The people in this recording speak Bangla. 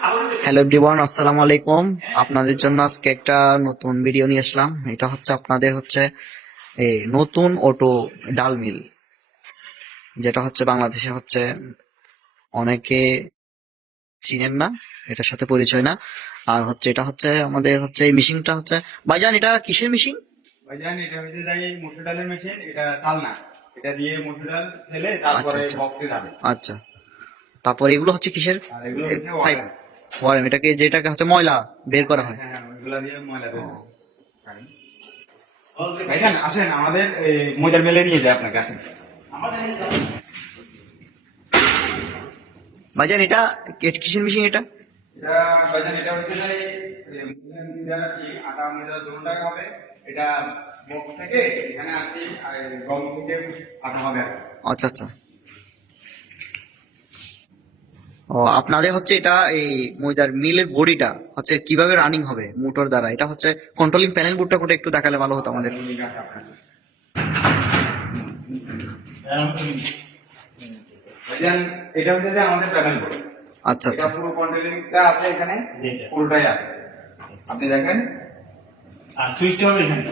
হ্যালো এভরিওয়ান, আসসালামু আলাইকুম। আপনাদের জন্য আজকে একটা নতুন ভিডিও নিয়ে আসলাম। এটা হচ্ছে আপনাদের হচ্ছে এই নতুন অটো ডাল মিল, যেটা হচ্ছে বাংলাদেশে হচ্ছে অনেকে চিনেন না, এটার সাথে পরিচয় না। আর হচ্ছে এটা হচ্ছে আমাদের হচ্ছে এই মেশিনটা হচ্ছে, ভাইজান এটা কিসের মেশিন? ভাইজান এটা হচ্ছে যাই মসুর ডালের মেশিন, এটা চাল না। এটা দিয়ে মসুর ডাল ছেলে আচ্ছা তারপরে আচ্ছা বক্সে যাবে। আচ্ছা, তারপর এগুলো হচ্ছে কিসের? আর এগুলো হচ্ছে পাইপ ওয়ারেন্ট। ওয়ারেন্ট, এটাকে যেটাকে হচ্ছে ময়লা বের করা হ্যাঁ হয়। হ্যাঁ হ্যাঁ, ওইগুলা দিয়ে ময়লা ও, বের হয়। ভাইজান আসেন আমাদের এই ময়দার মেলে নিয়ে যায় আপনাকে, আসেন। ভাইজান এটা কিসের মেশিন এটা? এটা ভাইজান এটা হচ্ছে যাই এই আটা ময়দা দোনটা হবে। এটা বক্স থেকে এখানে আসি আর গম থেকে আটা হবে আর কি। আচ্ছা আচ্ছা। ও, আপনাদের হচ্ছে এটা এই ময়দার মিলের বডিটা হচ্ছে কিভাবে রানিং হবে মোটর দ্বারা, এটা হচ্ছে কন্ট্রোলিং প্যানেল বোর্ডটা করে একটু দেখালে ভালো হতো আমাদের। ঠিক আছে আপনার। ভাইজান এটা হচ্ছে যে আমাদের প্যানেল বোর্ড। আচ্ছা এটা আচ্ছা। পুরো কন্ট্রোলিংটা আছে এখানে, পুরোটাই আছে। আপনি দেখেন আর সুইচটা হবে এখানে।